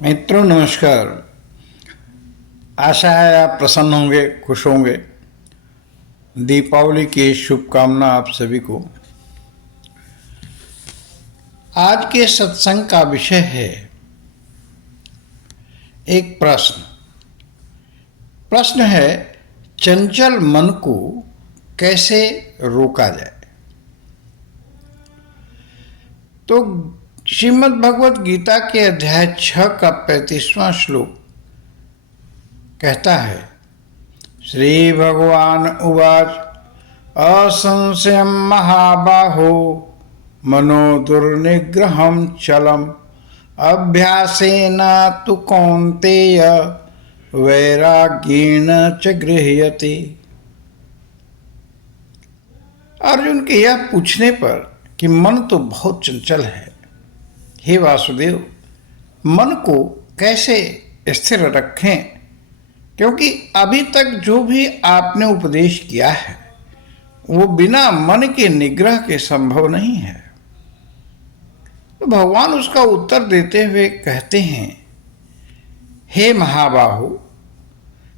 मित्रों नमस्कार। आशा है आप प्रसन्न होंगे, खुश होंगे। दीपावली की शुभकामना आप सभी को। आज के सत्संग का विषय है एक प्रश्न। प्रश्न है, चंचल मन को कैसे रोका जाए। तो श्रीमद् भगवत गीता के अध्याय 6 का 35वां श्लोक कहता है, श्री भगवान उवाच असंशयं महाबाहो मनो दुर्निग्रहं चलम अभ्यासेन तु कौन्तेय वैराग्येण च गृह्यते। अर्जुन के यह पूछने पर कि मन तो बहुत चंचल है, हे वासुदेव, मन को कैसे स्थिर रखें, क्योंकि अभी तक जो भी आपने उपदेश किया है वो बिना मन के निग्रह के संभव नहीं है। तो भगवान उसका उत्तर देते हुए कहते हैं, हे महाबाहु,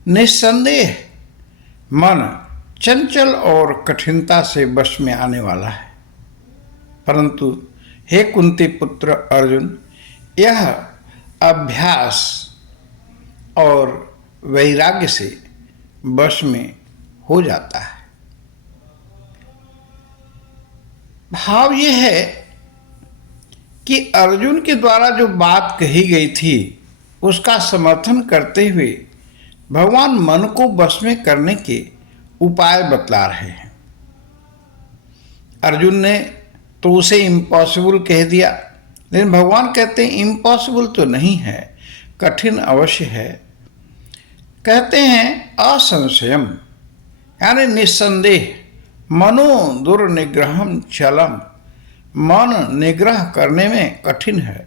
निस्संदेह मन चंचल और कठिनता से वश में आने वाला है, परंतु हे कुंती पुत्र अर्जुन, यह अभ्यास और वैराग्य से वश में हो जाता है। भाव यह है कि अर्जुन के द्वारा जो बात कही गई थी उसका समर्थन करते हुए भगवान मन को वश में करने के उपाय बतला रहे हैं। अर्जुन ने तो उसे इम्पॉसिबल कह दिया, लेकिन भगवान कहते हैं इम्पॉसिबल तो नहीं है, कठिन अवश्य है। कहते हैं असंशयम, यानी निस्संदेह, मनो दुर्निग्रहम चलम, मन निग्रह करने में कठिन है।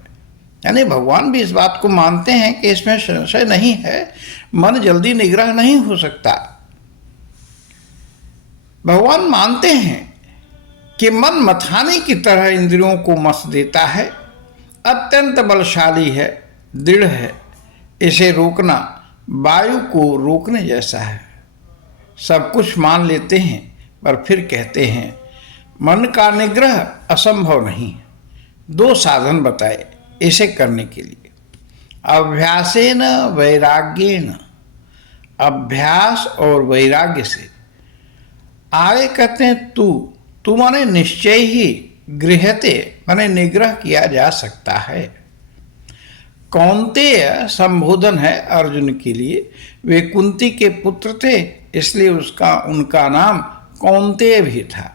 यानी भगवान भी इस बात को मानते हैं कि इसमें संशय नहीं है, मन जल्दी निग्रह नहीं हो सकता। भगवान मानते हैं कि मन मथाने की तरह इंद्रियों को मस देता है, अत्यंत बलशाली है, दृढ़ है। इसे रोकना वायु को रोकने जैसा है। सब कुछ मान लेते हैं पर फिर कहते हैं मन का निग्रह असंभव नहीं। दो साधन बताए इसे करने के लिए, अभ्यासेन वैराग्येन, अभ्यास और वैराग्य से। आगे कहते हैं तू माने निश्चय ही, गृह्यते माने निग्रह किया जा सकता है। कौन्तेय संबोधन है अर्जुन के लिए। वे कुंती के पुत्र थे, इसलिए उनका नाम कौन्तेय भी था।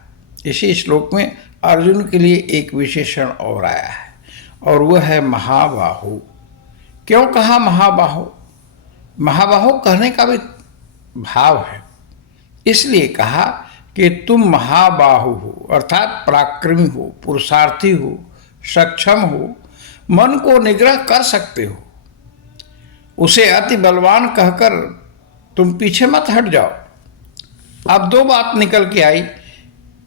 इसी श्लोक में अर्जुन के लिए एक विशेषण और आया है, और वह है महाबाहु। क्यों कहा महाबाहु? महाबाहु कहने का भी भाव है, इसलिए कहा कि तुम महाबाहु हो, अर्थात पराक्रमी हो, पुरुषार्थी हो, सक्षम हो, मन को निग्रह कर सकते हो। उसे अति बलवान कहकर तुम पीछे मत हट जाओ। अब दो बात निकल के आई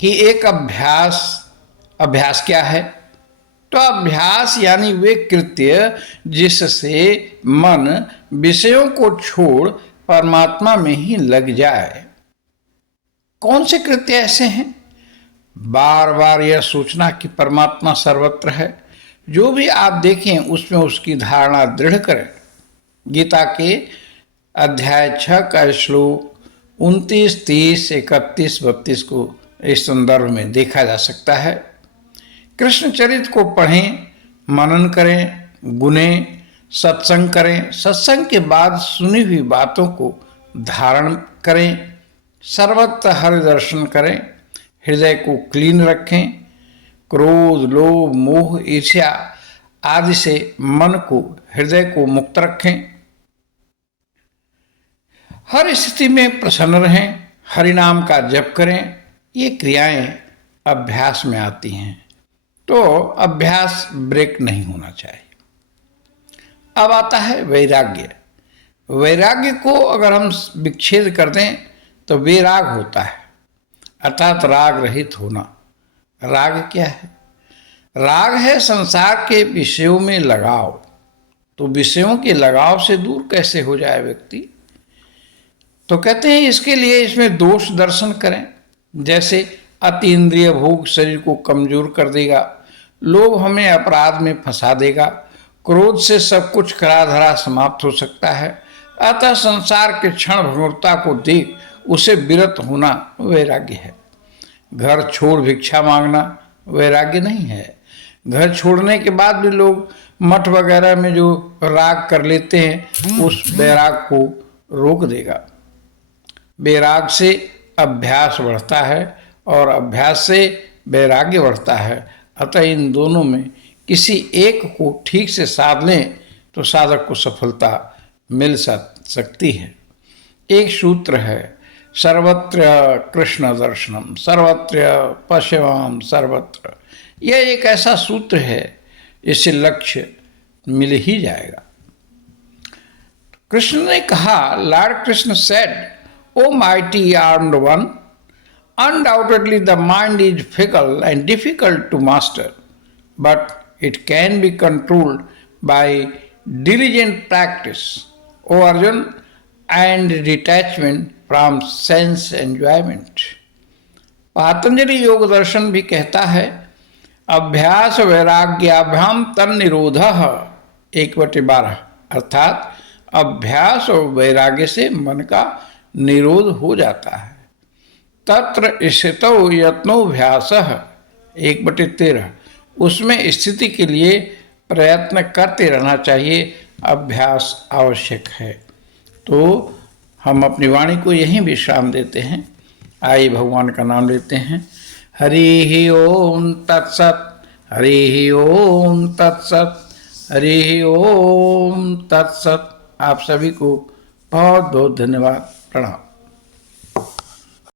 कि एक अभ्यास क्या है? तो अभ्यास यानी वे कृत्य जिससे मन विषयों को छोड़ परमात्मा में ही लग जाए। कौन से कृत्य ऐसे हैं? बार बार यह सोचना कि परमात्मा सर्वत्र है। जो भी आप देखें उसमें उसकी धारणा दृढ़ करें। गीता के अध्याय 6 का श्लोक 29, 30, 31, 32 को इस संदर्भ में देखा जा सकता है। कृष्ण चरित्र को पढ़ें, मनन करें, गुनें, सत्संग करें। सत्संग के बाद सुनी हुई बातों को धारण करें, सर्वत्र हरि दर्शन करें, हृदय को क्लीन रखें। क्रोध, लोभ, मोह, ईर्ष्या आदि से मन को, हृदय को मुक्त रखें। हर स्थिति में प्रसन्न रहें, हरि नाम का जप करें। ये क्रियाएं अभ्यास में आती हैं, तो अभ्यास ब्रेक नहीं होना चाहिए। अब आता है वैराग्य। वैराग्य को अगर हम विच्छेद कर दें तो वैराग होता है, अर्थात राग रहित होना। राग क्या है? राग है संसार के विषयों में लगाव। तो विषयों के लगाव से दूर कैसे हो जाए व्यक्ति? तो कहते हैं इसके लिए इसमें दोष दर्शन करें। जैसे अति इंद्रिय भोग शरीर को कमजोर कर देगा, लोभ हमें अपराध में फंसा देगा, क्रोध से सब कुछ खरा धरा समाप्त हो सकता है। अतः संसार के क्षण भंगुरता को देख उसे विरत होना वैराग्य है। घर छोड़ भिक्षा मांगना वैराग्य नहीं है। घर छोड़ने के बाद भी लोग मठ वगैरह में जो राग कर लेते हैं, उस वैराग को रोक देगा। वैराग से अभ्यास बढ़ता है और अभ्यास से वैराग्य बढ़ता है। अतः इन दोनों में किसी एक को ठीक से साध लें तो साधक को सफलता मिल सकती है। एक सूत्र है, सर्वत्र कृष्ण दर्शनम, सर्वत्र पश्यवाम सर्वत्र। यह एक ऐसा सूत्र है, इससे लक्ष्य मिल ही जाएगा। कृष्ण ने कहा, lord Krishna said, O mighty armed one, undoubtedly the mind is fickle and difficult to master, but it can be controlled by diligent practice, O Arjun, and detachment from sense enjoyment. Patanjali योग दर्शन भी कहता है, अभ्यास वैराग्याभ्याम तन निरोधः 1/12, अर्थात अभ्यास और वैराग्य से मन का निरोध हो जाता है। तत्र स्थितौ यत्नोभ्यासः 1/13, उसमें स्थिति के लिए प्रयत्न करते रहना चाहिए, अभ्यास आवश्यक है। तो हम अपनी वाणी को यहीं विश्राम देते हैं। आइए भगवान का नाम लेते हैं। हरि ओम तत्सत, हरि ओम तत्सत, हरि ओम तत्सत। आप सभी को बहुत बहुत धन्यवाद, प्रणाम।